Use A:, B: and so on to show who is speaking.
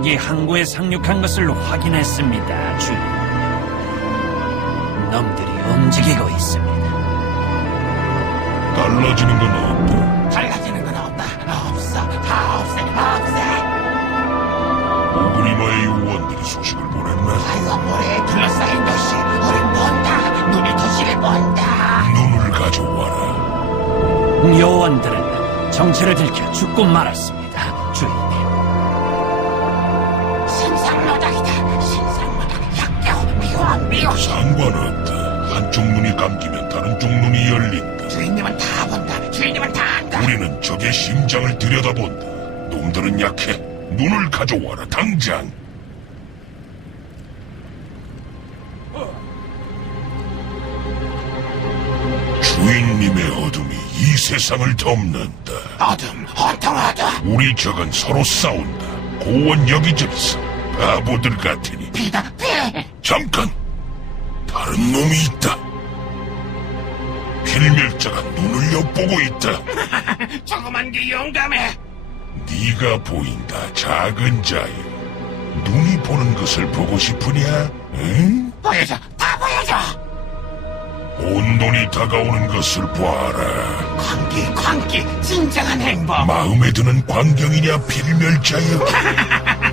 A: 적이 항구에 상륙한 것을 확인했습니다, 주인. 놈들이 움직이고 있습니다.
B: 달라지는 건 없다.
C: 달라지는 건 없다. 없어. 다 없애.
B: 오그리마의 요원들이 소식을 보냈나?
C: 하얀 모래에 둘러싸인 도시. 우린 본다. 눈이 도시를 본다.
B: 눈을 가져와라.
A: 요원들은 정체를 들켜 죽고 말았습니다, 주인님.
C: 신상모닥이다. 신상모닥. 약격. 미워.
B: 상관없다. 한쪽 눈이 감기면 다른 쪽 눈이 열린다.
C: 주인님은 다 본다. 주인님은 다 안다.
B: 우리는 적의 심장을 들여다본다. 놈들은 약해. 눈을 가져와라, 당장. 주인님의 어둠이 이 세상을 덮는다.
C: 어둠. 온통 어둠.
B: 우리 적은 서로 싸운다. 고원 여기저기서 바보들 같으니.
C: 비다. 비.
B: 잠깐! 다른 놈이 있다. 필멸자가 눈을 엿보고 있다.
C: 조그만 게 용감해.
B: 네가 보인다, 작은 자유. 눈이 보는 것을 보고 싶으냐? 응?
C: 보여줘. 다 보여줘.
B: 온돈이 다가오는 것을 봐라.
C: 광기. 진정한 행복.
B: 마음에 드는 광경이냐, 필멸자여?